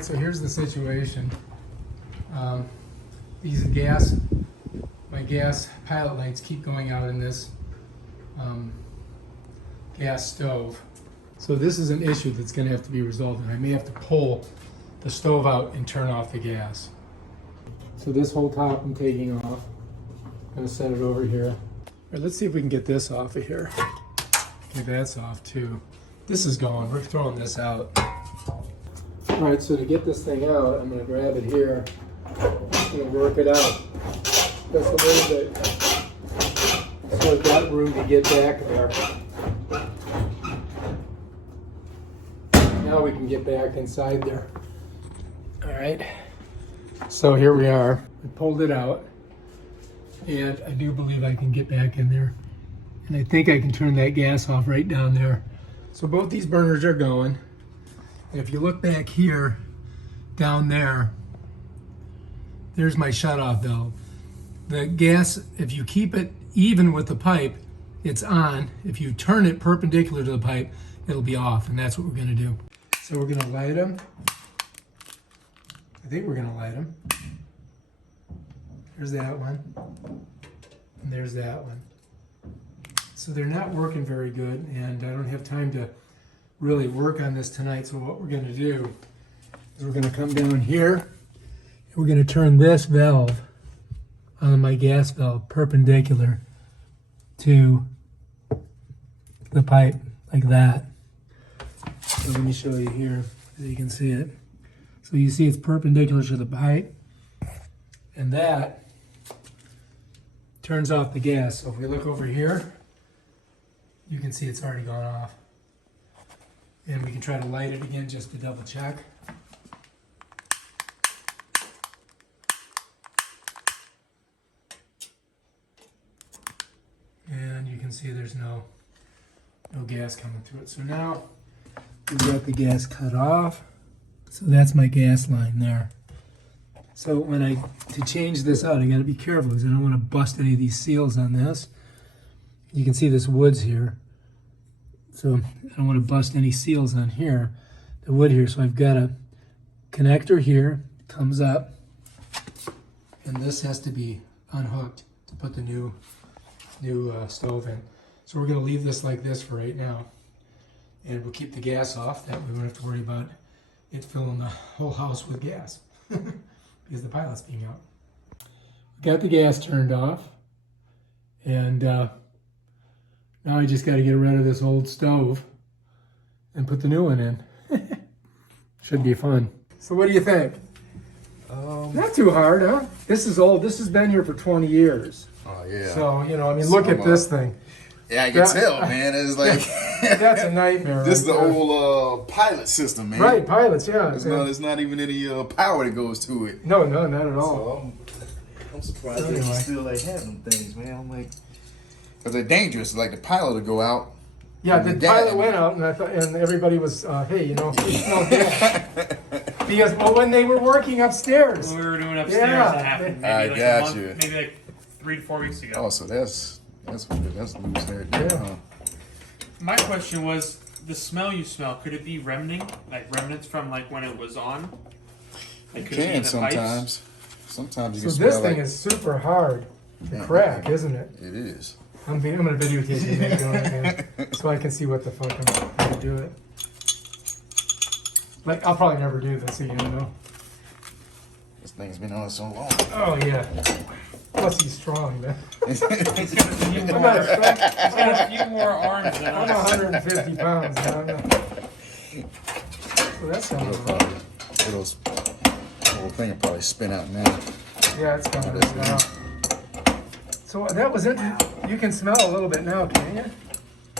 So here's the situation. These my gas pilot lights keep going out in this gas stove. So this is an issue that's going to have to be resolved, and I may have to pull the stove out and turn off the gas. So this whole top I'm taking off. I'm going to set it over here. All right, let's see if we can get this off of here. Okay, that's off too. This is going. We're throwing this out. All right, so to get this thing out, I'm going to grab it here. I'm going to work it out just a little bit so I've got room to get back there. Now we can get back inside there. All right, so here we are. I pulled it out, and I do believe I can get back in there. And I think I can turn that gas off right down there. So both these burners are going. And if you look back here, down there, there's my shutoff valve. The gas, if you keep it even with the pipe, it's on. If you turn it perpendicular to the pipe, it'll be off, and that's what we're gonna do. So we're gonna light them. I think we're gonna light them. There's that one, and there's that one. So they're not working very good, and I don't have time to really work on this tonight. So what we're gonna do is we're gonna come down here, and we're gonna turn this valve on my gas valve perpendicular to the pipe, like that. So let me show you here so you can see it. So you see it's perpendicular to the pipe, and that turns off the gas. So if we look over here, you can see it's already gone off. And we can try to light it again just to double check. And you can see there's no gas coming through it. So now we've got the gas cut off. So that's my gas line there. So to change this out, I gotta be careful because I don't want to bust any of these seals on this. You can see this wood's here. So I don't want to bust any seals on here, the wood here. So I've got a connector here, comes up, and this has to be unhooked to put the new stove in. So we're going to leave this like this for right now, and we'll keep the gas off. That way we don't have to worry about it filling the whole house with gas because the pilot's being out. Got the gas turned off, and now I just got to get rid of this old stove and put the new one in. Should be fun. So what do you think? Not too hard, huh? This is old. This has been here for 20 years. Oh, yeah. So, you know, I mean, look at this thing. Yeah, I can tell, man. It's like... That's a nightmare. This is the old pilot system, man. Right, pilots, yeah. It's not even any power that goes to it. No, not at all. So I'm surprised that you still like have them things, man. I'm like... Because they're dangerous. Like the pilot will go out. Yeah, the pilot went out, and and everybody was, hey, you know, we smell gas. Because when they were working upstairs. When we were doing upstairs, it happened. Maybe like a month, you. Maybe like 3 to 4 weeks ago. Oh, so that's loose there. Yeah. Huh? My question was, the smell you smell, could it be remnants from like when it was on? Like, could it be in Can the sometimes. Sometimes you So can smell this thing is super hard to crack, isn't it? It is. I'm gonna videotape you guys doing it, man, so I can see what the fuck I'm gonna do it. Like, I'll probably never do this again, you know. This thing's been on so long. Oh yeah. Plus he's strong, man. It's got a few I'm more, not strong. it's got a few more arms than I'm us. 150 pounds now. So that's It'll something. probably, the whole thing will probably spin out now. Yeah, it's coming out. So that was it. You can smell a little bit now, can you?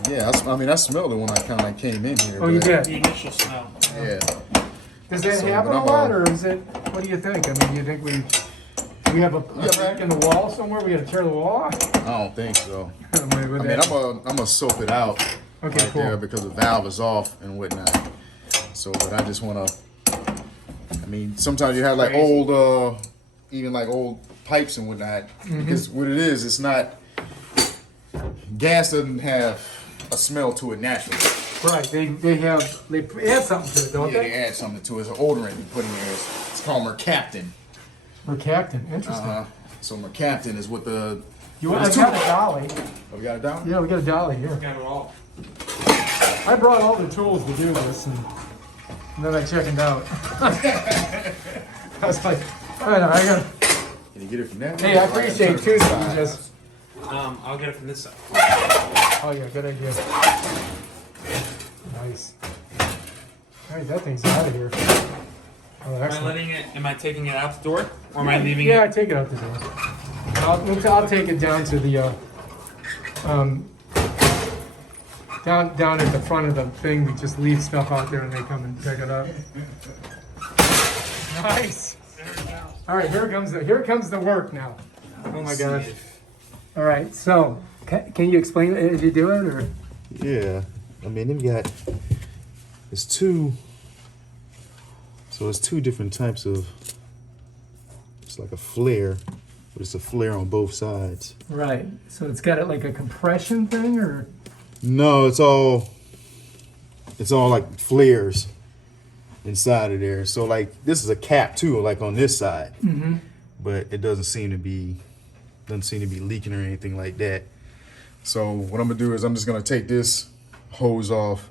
Yeah, I smelled it when I kind of came in here. Oh, you did? The initial smell. Yeah. Does that So, happen but a I'm lot, or is it? What do you think? I mean, do you think we have a crack in the wall somewhere? We got to tear the wall off? I don't think so. Maybe I with mean, that. I'm gonna soap it out Okay, right cool. there because the valve is off and whatnot. So, but I just wanna. I mean, sometimes you have like old, even like old pipes and whatnot. Because what it is, it's not. Gas doesn't have a smell to it naturally. Right, they add something to it, don't Yeah, they? they add something to it. It's an odorant you put in there. It's called mercaptan. Mercaptan, interesting. So mercaptan is what the. I There's got two- a dolly. Oh, we got it down? Yeah, we got a dolly here. Got it all. I brought all the tools to do this, and then I chickened out. I was like, all right, I got. Can you get it from there? Hey, I appreciate it too. That you just. I'll get it from this side. Oh yeah, good idea. Nice. All right, that thing's out of here. Oh, Am I excellent. am I taking it out the door? Or am I leaving Yeah, I it? take it out the door. I'll take it down to the down at the front of the thing. We just leave stuff out there and they come and pick it up. Nice. All right, here comes the work now. Oh my gosh. All right, so can you explain it as you do it, or? Yeah, I mean, they've got, it's two different types of, it's like a flare, but it's a flare on both sides. Right. So it's got it like a compression thing, or? No, it's all like flares inside of there. So like, this is a cap too, like on this side, but it doesn't seem to be leaking or anything like that. So what I'm gonna do is I'm just gonna take this hose off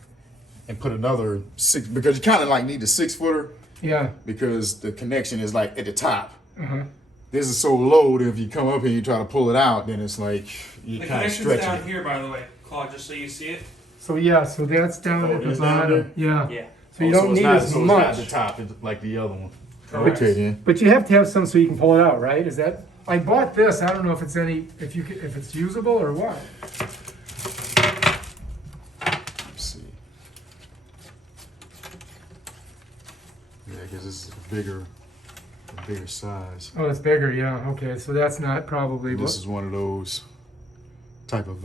and put another 6, because you kind of like need the 6 footer Yeah. because the connection is like at the top. Uh-huh. This is so low that if you come up here and you try to pull it out, then it's like you The kind of connection's stretching down it. here, by the way, Claude, just so you see it. So yeah, so that's down at the it's down bottom. Yeah. Yeah. So you don't need as so it's not much. at the top it's like the other one. Correct. Okay then. But you have to have some so you can pull it out, right? Is that? I bought this. I don't know if it's if it's usable or what. Let's see. Yeah, because this is a bigger size. Oh, it's bigger. Yeah. Okay. So that's not probably This what. is one of those type of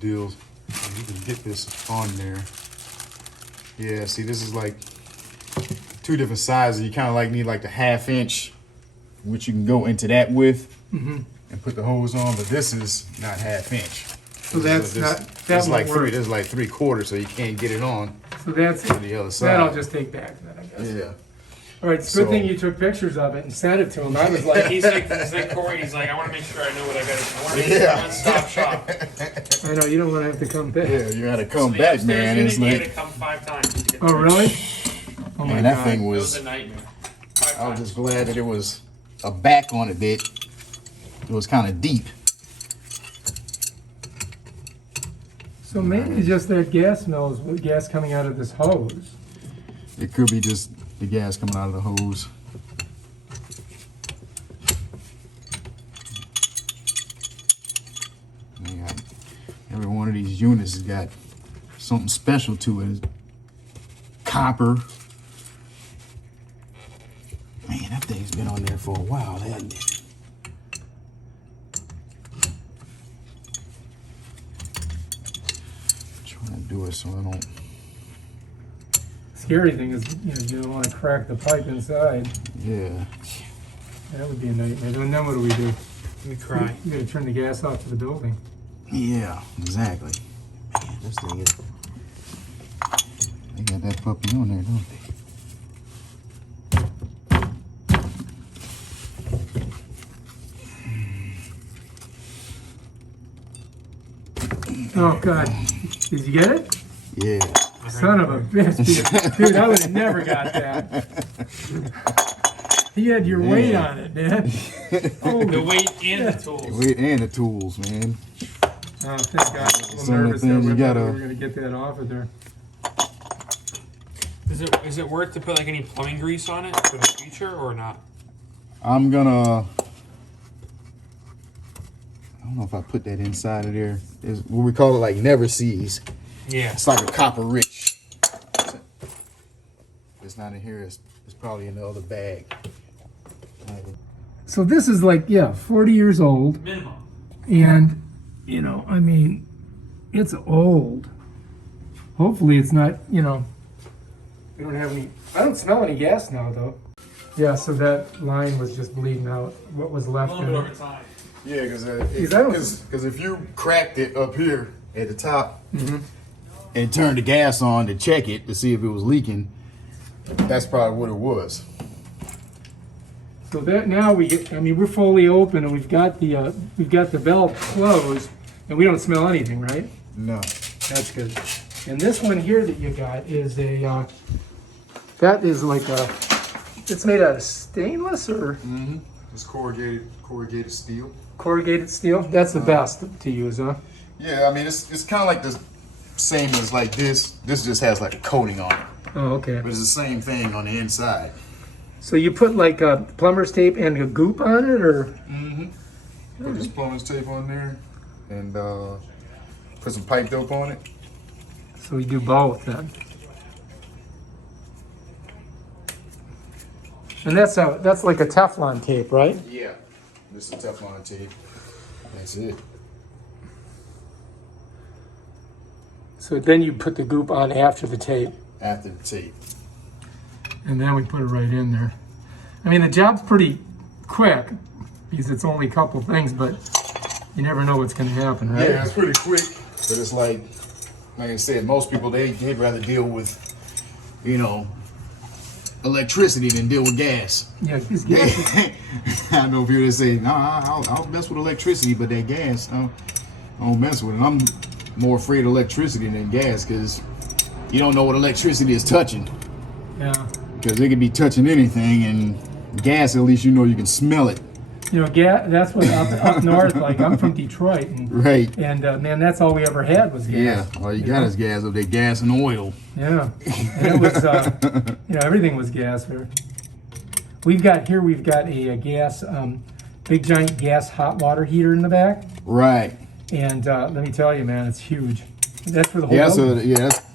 deals. And you can get this on there. Yeah, see, this is like 2 different sizes. You kind of like need like the 1/2 inch, which you can go into that with and put the hose on. But this is not 1/2 inch. So that's not. That That's like won't work. This is like 3/4, so you can't get it on So that's to the other side. that. I'll just take back then, I guess. Yeah. All right. It's a good So- thing you took pictures of it and sent it to him. I was like, He's like Corey. He's like, I want to make sure I know what I got to do. Yeah. One-stop shop. I know you don't want to have to come back. Yeah, you gotta come The back, upstairs man. unit, It's you had like, to come 5 times. to get Oh through. really? Oh my man, that god. thing It was was. a nightmare. 5 I was times. just glad that it was a back on it that it was kind of deep. So maybe just that gas smells with gas coming out of this hose. It could be just the gas coming out of the hose. Yeah, every one of these units has got something special to it. It's copper. Man, that thing's been on there for a while, hasn't it? Trying to do it so I don't. Scary thing is, you don't want to crack the pipe inside. Yeah. That would be a nightmare. And then what do we do? Let me cry. You gotta turn the gas off to the building. Yeah, exactly. Man, this thing is. They got that puppy on there, don't they? Oh god. Did you get it? Yeah. Son of a bitch. Dude, I would have never got that. You had your weight on it, man. The Holy. weight and the tools. Wait, and the tools, man. Oh, thank God. I was a little Some of the nervous that things you we gotta- were going to get that off of there. Is it worth to put like any plumbing grease on it for the future or not? I'm gonna. I don't know if I put that inside of there. Is what we call it, like never sees. Yeah. It's like a copper rich. It's not in here. It's probably in the other bag. So this is like, 40 years old. Minimum. And, I mean, it's old. Hopefully it's not, we don't have any, I don't smell any gas now though. Yeah, so that line was just bleeding out what was A left little in bit it. over time. Yeah, because I don't- if you cracked it up here at the top, and turned the gas on to check it to see if it was leaking. That's probably what it was. So that now we get, I mean, we're fully open and we've got the valve closed and we don't smell anything, right? No. That's good. And this one here that you got is a, that is like a, it's made out of stainless or Mm-hmm. It's corrugated steel. corrugated steel? That's the best to use, huh? Yeah, I mean it's kind of like the same as like this. This just has like a coating on it, Oh, okay. but it's the same thing on the inside. So you put like a plumber's tape and a goop on it, or? Mm-hmm. Put this plumber's tape on there, and put some pipe dope on it. So we do both then. And that's like a Teflon tape, right? Yeah. This is Teflon tape. That's it. So then you put the goop on after the tape, After the tape. and then we put it right in there. I mean, the job's pretty quick because it's only a couple things, but you never know what's going to happen, right? Yeah, it's pretty quick, but it's like I said, most people they'd rather deal with, you know, electricity than deal with gas. Yeah, just get it. I know people that say, "Nah, I'll mess with electricity, but that gas, I don't mess with it." I'm more afraid of electricity than gas because you don't know what electricity is touching. Yeah. Because it could be touching anything, and gas, at least you know you can smell it. You know, gas, that's what up north, like I'm from Detroit, Right. and man, that's all we ever had was gas. Yeah. All you got is gas up there, gas and oil. Yeah, and it was, you know, everything was gas there. We've got a gas, big giant gas hot water heater in the back, Right. and let me tell you, man, it's huge. That's for the whole Yeah, building.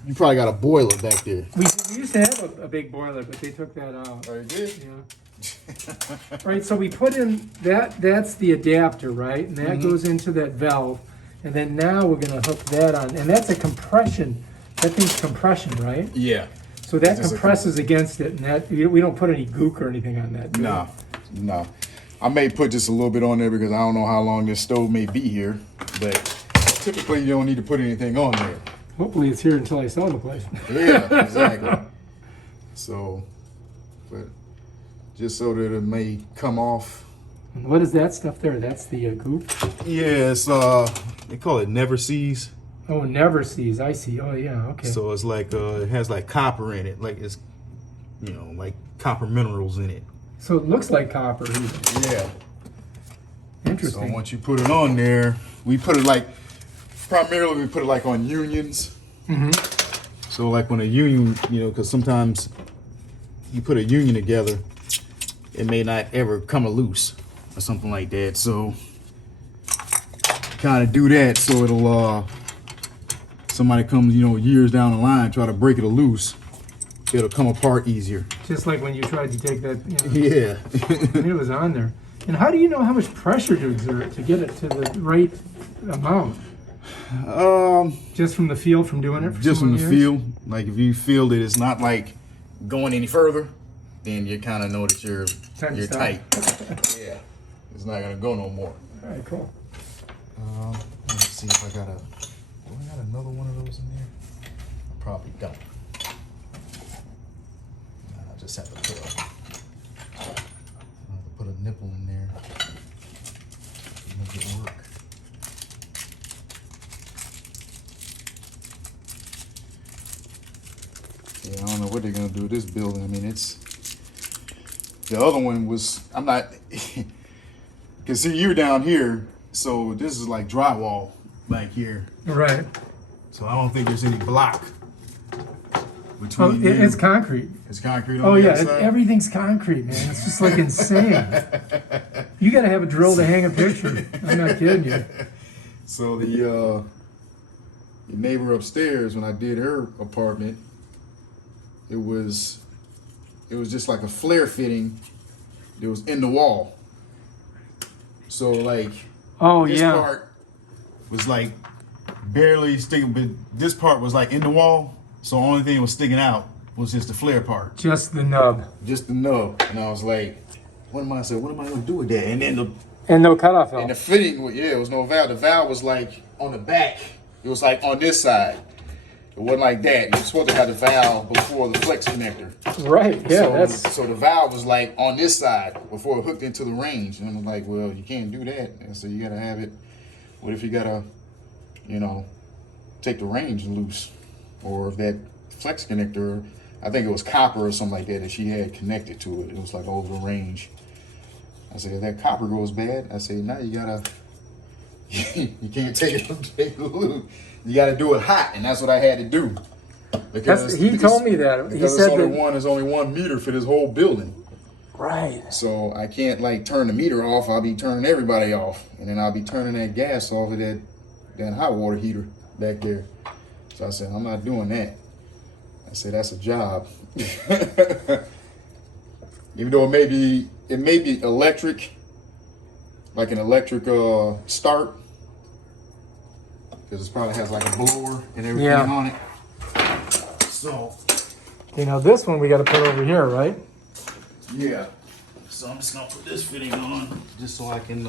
you probably got a boiler back there. We used to have a big boiler, but they took that out. Oh, you did? Yeah. All right, so we put in that's the adapter, right? And that goes into that valve. And then now we're gonna hook that on. And that's a compression. That thing's compression, right? Yeah. So that It's a compresses against it, and that we don't put any gook or anything on that. do we? No. I may put just a little bit on there because I don't know how long this stove may be here, but typically you don't need to put anything on there. Hopefully it's here until I sell the place. Yeah, exactly. So, but just so that it may come off. And what is that stuff there? That's the goop? Yeah, it's they call it Never Seas. Oh, never sees. I see. Oh, yeah, okay. So it's like it has like copper in it, like it's like copper minerals in it. So it looks like copper. Yeah. So Interesting. once you put it on there, we put it like primarily we put it like on unions. Mm-hmm. So like when a union, because sometimes you put a union together, it may not ever come loose or something like that. So kind of do that so it'll somebody comes years down the line try to break it loose, it'll come apart easier. Just like when you tried to take that. Yeah. I mean, it was on there. And how do you know how much pressure to exert to get it to the right amount? Just from the feel from doing it for Just so from many the years? feel, like if you feel that it's not like going any further, then you kind of know that you're Time to stop. tight. Yeah, it's not gonna go no more. All right, cool. Let me see if I got another one of those in there. I probably don't. I just have to put a nipple in there to make it work. Yeah, I don't know what they're gonna do with this building. I mean, the other one was, I'm not, cause see, you're down here, so this is like drywall back here. Right. So I don't think there's any block Oh, between you. it's concrete. It's concrete on Oh, the yeah. outside? Everything's concrete, man. It's just like insane. You got to have a drill to hang a picture. I'm not kidding you. So the neighbor upstairs, when I did her apartment, it was just like a flare fitting that was in the wall. So like Oh, this yeah. part was like barely sticking, but this part was like in the wall. So the only thing that was sticking out was just the flare part, Just the nub. just the nub. And I was like, what am I gonna do with that? And then And no cutoff and the valve. fitting, it was no valve. The valve was like on the back. It was like on this side. It wasn't like that. You're supposed to have the valve before the flex connector. Right. Yeah. So the valve was like on this side before it hooked into the range. And I'm like, well, you can't do that. And so you gotta have it. What if you gotta, you know, take the range loose? Or if that flex connector, I think it was copper or something like that she had connected to it. It was like over the range. I said, if that copper goes bad, I say, now you gotta, you can't take it loose. You got to do it hot, and that's what I had to do. He told me that. He said there's only 1 meter for this whole building. Right. So I can't like turn the meter off. I'll be turning everybody off, and then I'll be turning that gas off of that hot water heater back there. So I said, I'm not doing that. I said, that's a job. Even though it may be electric, like an electric start. Because it probably has like a blower and everything on it. So. You know, this one we got to put over here, right? Yeah. So I'm just going to put this fitting on just so I can.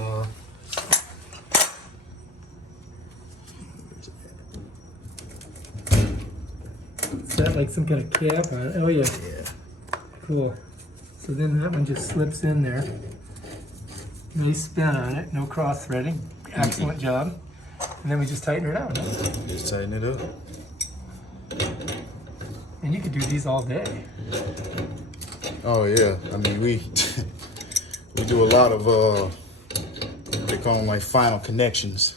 Is that like some kind of cap on it? Oh, yeah. Yeah. Cool. So then that one just slips in there. Nice spin on it. No cross threading. Excellent job. And then we just tighten her down. Just tighten it up. And you could do these all day. Oh yeah, I mean we do a lot of they call them like final connections.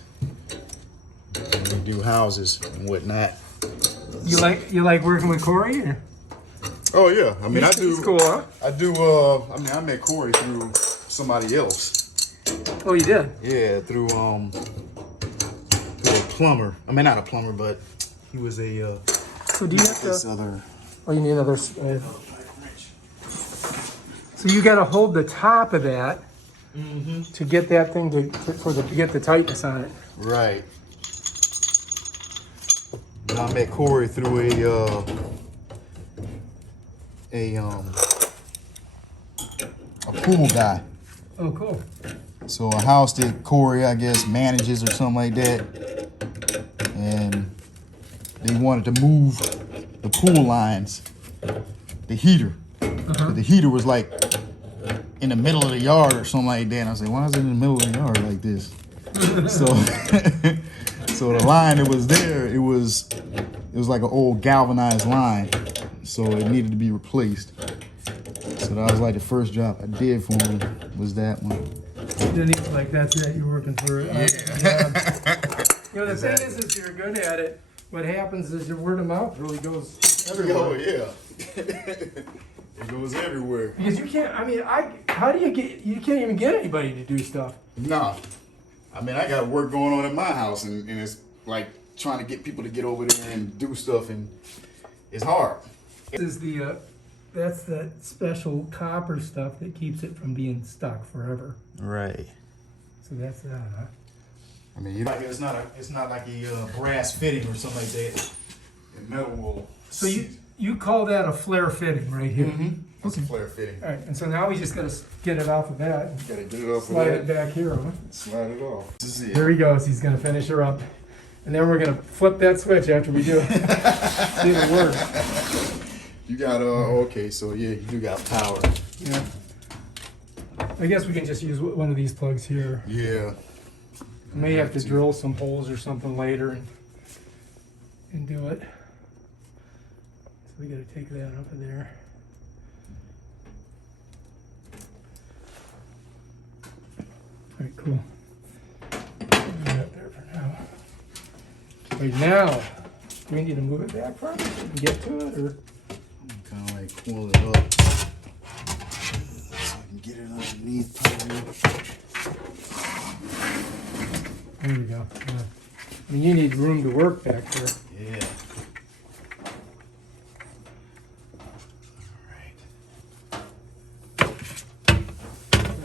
And we do houses and whatnot. You like working with Corey? Or? Oh yeah, I mean I do. He's cool, huh? I do. I mean I met Corey through somebody else. Oh, you did? Yeah, through a plumber. I mean not a plumber, but he was a. So do you have this to? other. Oh, you need another. So you got to hold the top of that to get that thing to get the tightness on it. Right. And I met Corey through a pool guy. Oh, cool. So a house that Corey, I guess, manages or something like that, and they wanted to move the pool lines, the heater. But the heater was like in the middle of the yard or something like that. And I was like, why is it in the middle of the yard like this? So, so the line that was there, it was like an old galvanized line. So it needed to be replaced. So that was like the first job I did for him was that one. Then he's like, that's it, you're working for it. Yeah. You know, the thing is if you're good at it, what happens is your word of mouth really goes everywhere. Oh yeah. It goes everywhere. Because you can't, I mean, how do you can't even get anybody to do stuff. No. I mean, I got work going on in my house, and it's like trying to get people to get over there and do stuff, and it's hard. This is that's that special copper stuff that keeps it from being stuck forever. Right. So that's that, huh? I mean, it's not like a brass fitting or something like that. And metal will. So you call that a flare fitting right here. That's a flare fitting. All right, and so now we just gotta get it off of that. And Gotta get it off slide of it that. back here, huh? Slide it off. This is it. Here he goes. He's gonna finish her up, and then we're gonna flip that switch after we do it. See if it works. You got okay, so yeah, you do got power. Yeah. I guess we can just use one of these plugs here. Yeah. I may have to drill some holes or something later and do it. So we gotta take that off of there. All right, cool. Leave that there for now. Right now, do we need to move it back first and get to it, or? Kind of like pull it up so I can get it underneath. There we go. Yeah. I mean, you need room to work back there. Yeah.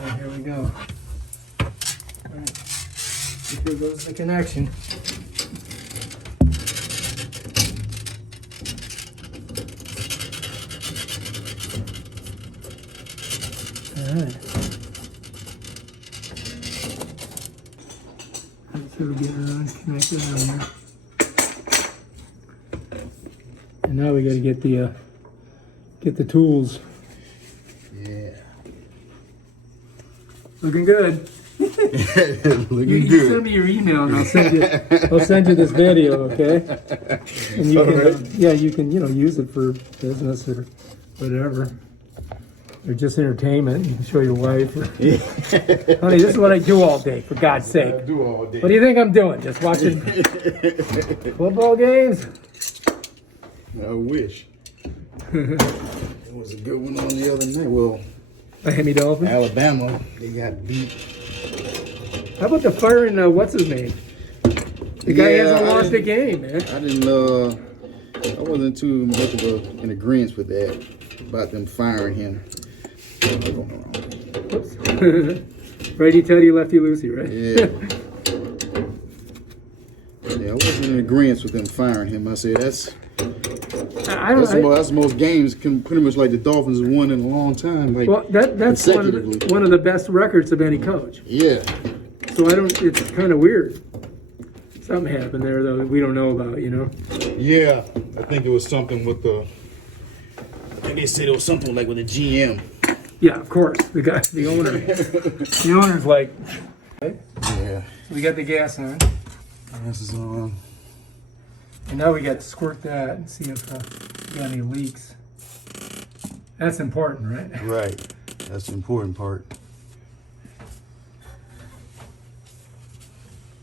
Oh, here we go. All right. Here goes the connection. All right. Make sure we get it on, connected on there. And now we got to get the tools. Yeah. Looking good. Looking You good. send me your email and I'll send you this video, okay? And you can, Alright. yeah, you can, use it for business or whatever. Or just entertainment. You can show your wife. Or, honey, this is what I do all day, for God's sake. I do all day. What do you think I'm doing? Just watching football games? I wish. It was a good one on the other night. Well, Miami Dolphins. Alabama, they got beat. How about the firing, what's his name? The guy Yeah, hasn't I lost a didn't- game, man. I didn't, I wasn't too much of in agreement with that, about them firing him. I'm going wrong. Whoops. Righty tighty, lefty loosey, right? Yeah. Yeah, I wasn't in agreement with them firing him. I said, that's I the most games can pretty much like the Dolphins have won in a long time. Like, well, that's consecutively. one of the best records of any coach. yeah. So it's kind of weird. Something happened there, though, that we don't know about, Yeah, I think it was something with I think they said it was something like with the GM. Yeah, of course. The guy, the owner. The owner's like, Yeah. we got the gas on. This is on. And now we got to squirt that and see if we got any leaks. That's important, right? Right. That's the important part.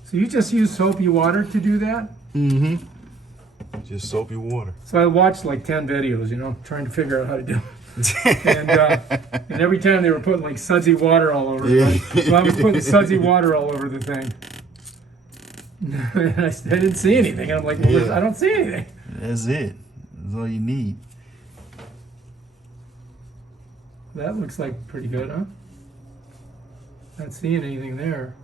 So you just use soapy water to do that? Mm-hmm. Just soapy water. So I watched like 10 videos, trying to figure out how to do it. And every time they were putting like sudsy water all over it. Yeah. Right? So I was putting sudsy water all over the thing. And I didn't see anything. I'm like, well, Yeah. I don't see anything. That's it. That's all you need. That looks like pretty good, huh? Not seeing anything there.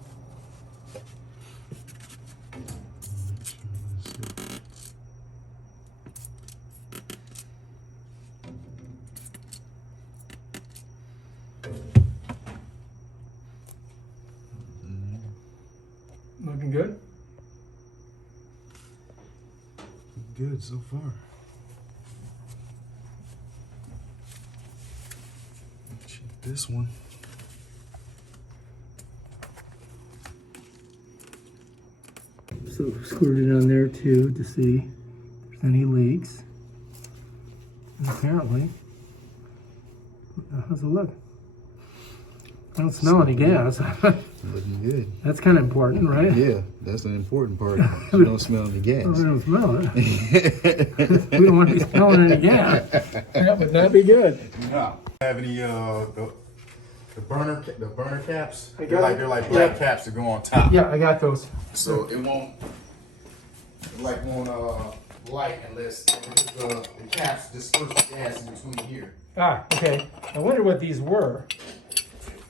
Looking good? Good so far. Check this one. So squirted it on there too to see if there's any leaks. And apparently, how's it look? I don't smell any gas. Looking good. That's kind of important, right? Yeah, that's an important part. You don't smell the gas. Oh, I don't smell it. We don't want to be smelling any gas. That would not be good. No. Have any the burner caps? I got They're like it. they're like black caps that go on top. Yeah, I got those. So it won't light unless the caps disperse the gas in between here. Ah, okay. I wonder what these were.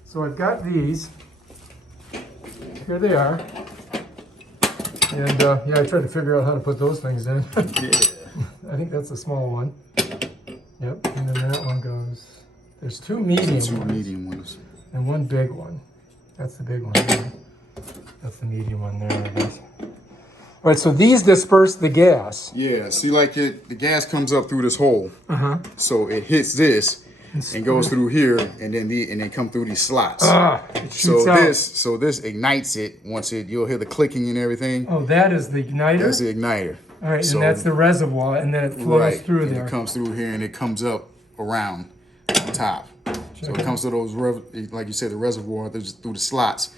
So I've got these. Here they are. And yeah, I tried to figure out how to put those things in. I think that's a small one. Yep, and then that one goes. There's two medium Two ones medium ones. and one big one. That's the big one there. That's the medium one there, I guess. All right, so these disperse the gas. Yeah, see, like the gas comes up through this hole, so it hits this and goes through here, and then come through these slots. It shoots So out. so this ignites it. Once you'll hear the clicking and everything. Oh, that is the igniter? That's the igniter. All right, so- and that's the reservoir, and then it flows Right, through and there. it comes through here and it comes up around the top. So it comes to those, like you said, the reservoir through the slots,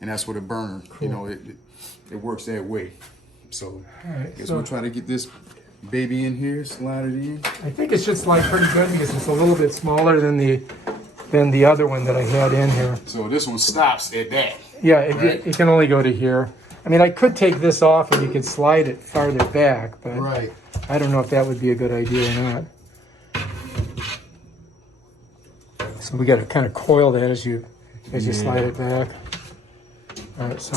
and that's where the burner. It works that way. So All right, I guess so we'll try to get this baby in here, slide it in. I think it should slide pretty good because it's a little bit smaller than the other one that I had in here. So this one stops at that. Yeah, Right. it can only go to here. I mean, I could take this off and you could slide it farther back, but Right. I don't know if that would be a good idea or not. So we got to kind of coil that as you slide it back. All right, so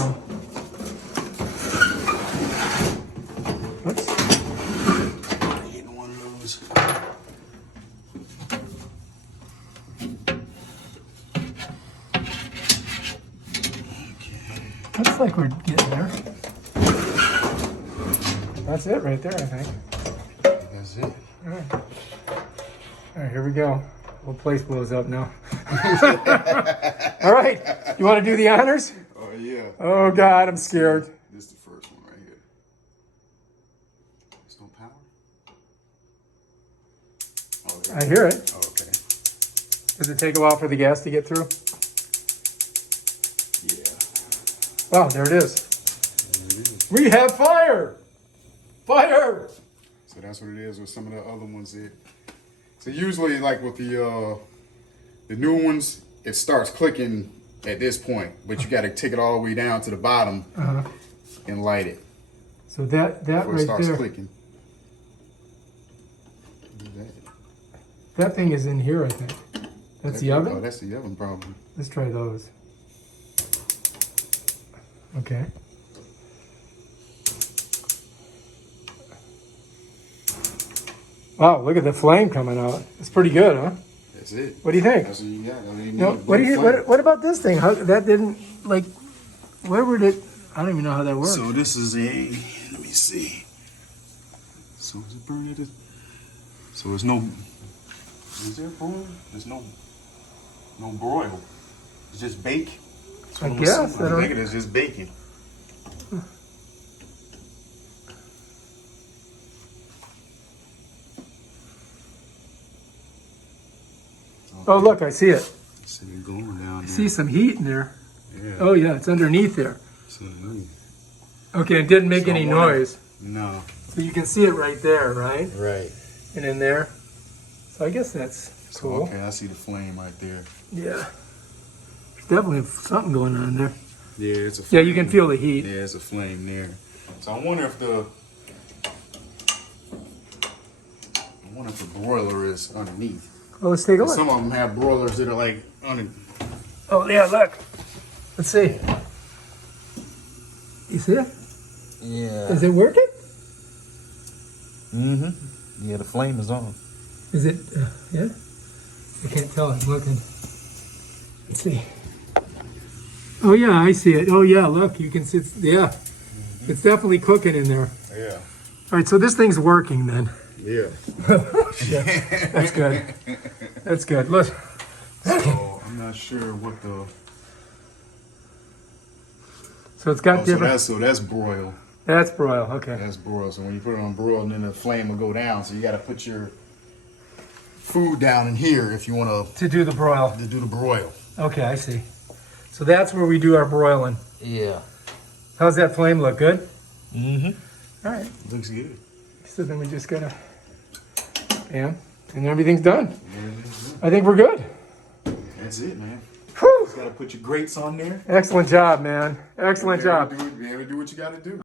oops. Getting one of those. Looks like we're getting there. That's it right there, I think. That's it. All right, here we go. Whole place blows up now. All right, you want to do the honors? Oh yeah. Oh God, I'm scared. This is the first one right here. There's no power. Oh, there I hear it. Oh, okay. Does it take a while for the gas to get through? Yeah. Wow, there it is. There it is. We have fire! Fire! So that's what it is with some of the other ones. So usually, like with the new ones, it starts clicking at this point, but you got to take it all the way down to the bottom and light it So that before it right starts there, clicking. Do that. that thing is in here, I think. That's the Oh, oven? that's the oven, probably. Let's try those. Okay. Wow, look at the flame coming out. It's pretty good, huh? That's it. What do you think? That's what you got. I mean, No, what do you? What about this thing? How that didn't like? Where would it? I don't even know how that works. So this is a. Let me see. So is it burning? So there's no. Is there broil? There's no broil. It's just bake. That's what I I'm guess, assuming. I don't- I think it is just baking. Oh, look, I see it. See it going down I there. see some heat in there. Yeah. Oh yeah, it's underneath there. So, ooh. Okay, it didn't make So any I wonder- noise. No. So you can see it right there, right? Right. And in there. So I guess that's So, cool. okay, I see the flame right there. Yeah. There's definitely something going on there. Yeah, it's a Yeah, flame. you can feel the heat. Yeah, it's a flame there. So I wonder if the broiler is underneath. Well, let's take a look. Some of them have broilers that are like under. Oh yeah, look. Let's see. You see it? Yeah. Is it working? Mm-hmm. Yeah, the flame is on. Is it? Yeah. I can't tell. I'm looking. Let's see. Oh yeah, I see it. Oh yeah, look. You can see. Yeah. It's definitely cooking in there. Yeah. All right, so this thing's working then. Yeah. That's good. That's good. Look. So I'm not sure what the. So it's got Oh, different. so that's broil. That's broil. Okay. That's broil. So when you put it on broil, then the flame will go down. So you got to put your food down in here if you want To do the broil. to do the broil. Okay, I see. So that's where we do our broiling. Yeah. How's that flame look? Good? Mm-hmm. All right. Looks good. So then we just gotta, and everything's done. I think we're good. That's it, man. Whew. Just got to put your grates on there. Excellent job, man. Excellent job. Be able to do what you got to do.